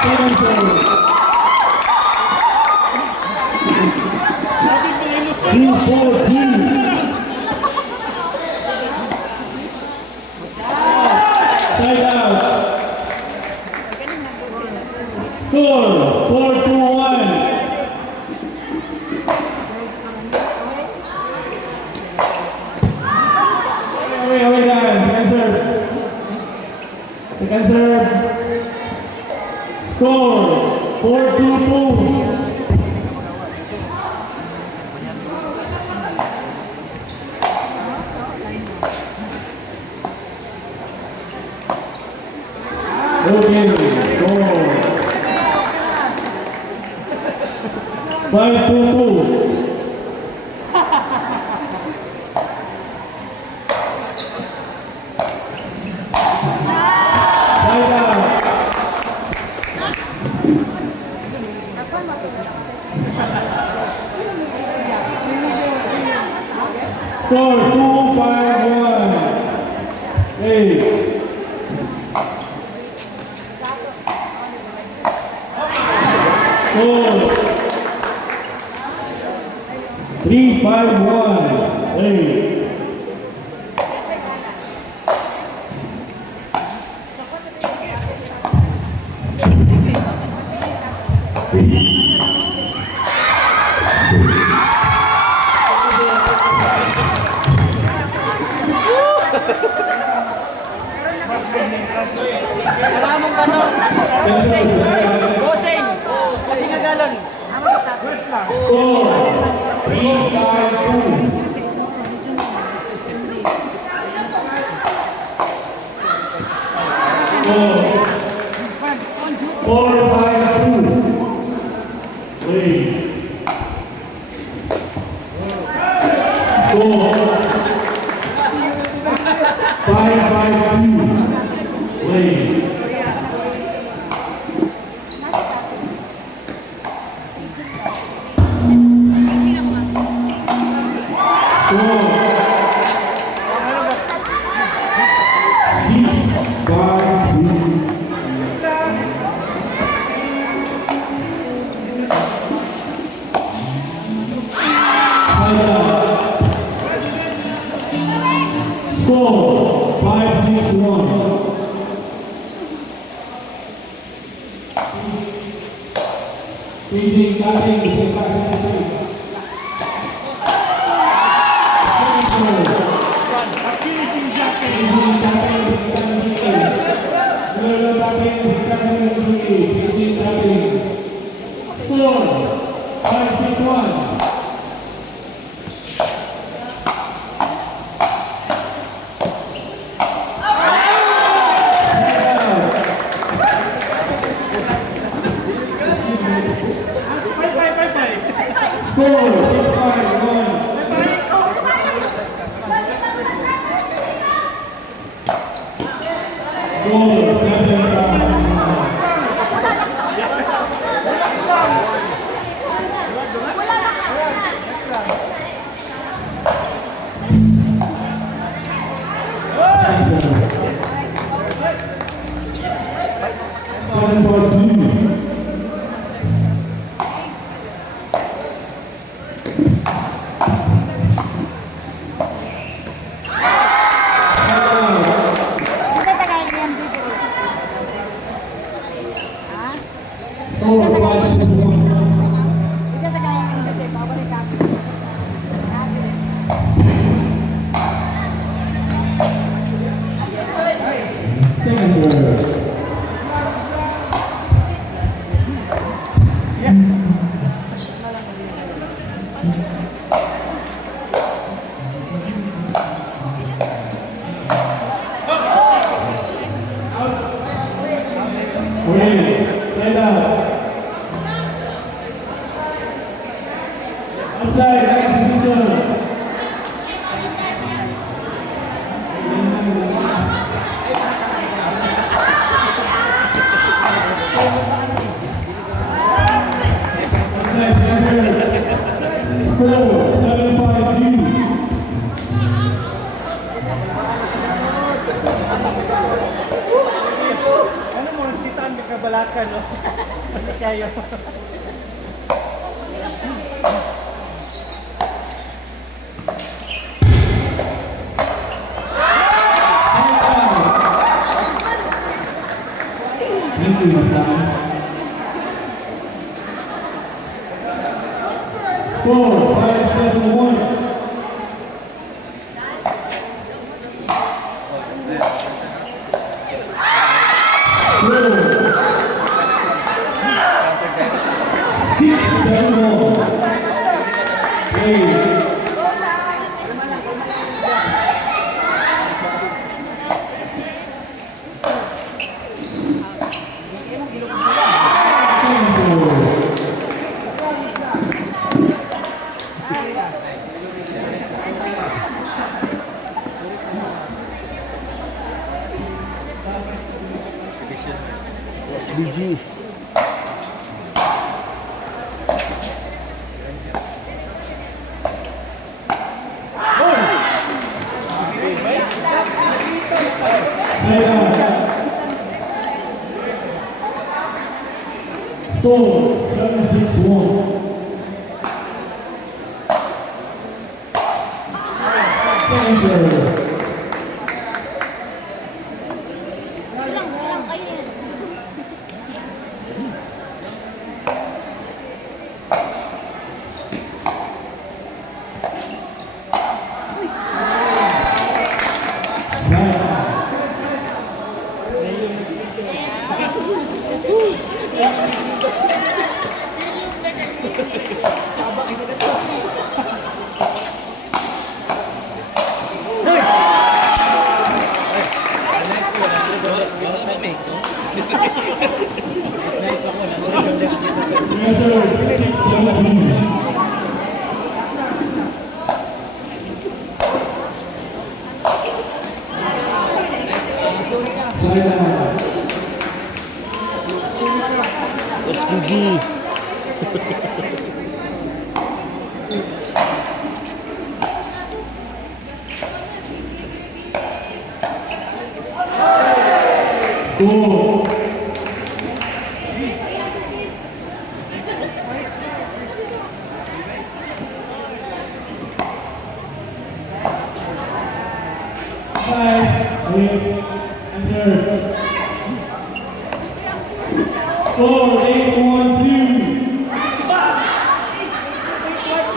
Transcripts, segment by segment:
Second serve. 2-14. Side out. Score 4-1. Away lang. Second serve. Second serve. Score 4-2. Okay, score 5-2. Side out. Score 2-5-1. Hey. Score 3-5-1. Hey. Maraming ganon. Bosing. Kasi nga galon. Score 3-5-2. Score 4-5-2. Hey. Score 5-5-2. Hey. Score 5-6-1. Changing batting, take back into stage. Changing batting. Score 5-6-1. Score 6-5-1. Score 7-5. Seven for two. Second serve. Wait, side out. Outside, right position. Score 7-5-2. Ano mo, kita ang Balakan, no? Hindi kayo. Thank you, Hassan. Score 5-7-1. Score 6-7-1. Hey. SBG. Score 7-6-1. Second serve. SBG. Score 8-1-2.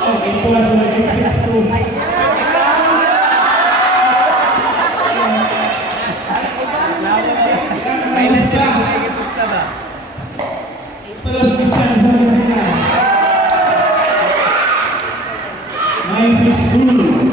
Oh, 8-6-2. Setelah selesai sampai sini. 9-6-2.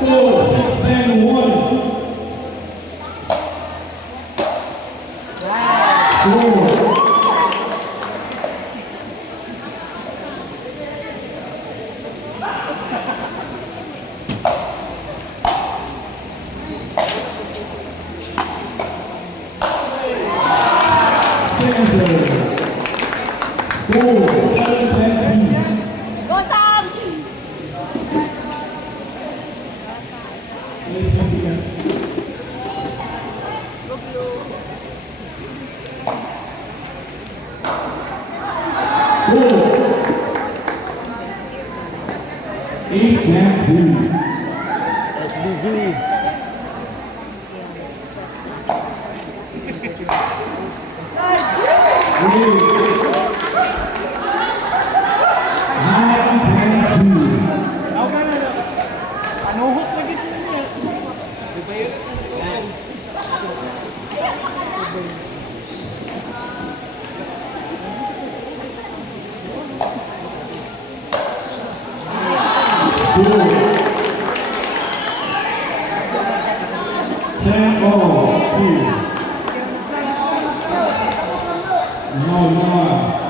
Score 6-1. Score 7-10. Go Sam! Go Blue. Score 8-2. SBG. Panuhot na gito niya. Score 0-0.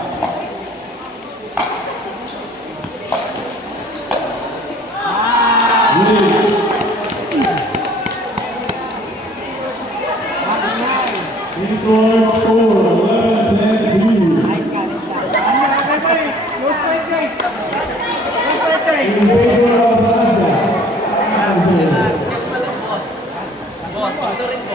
Detroit score 11-10. Nice ka, nice ka. Ano, okay, boy. Close fight, guys. Close fight, guys. In favor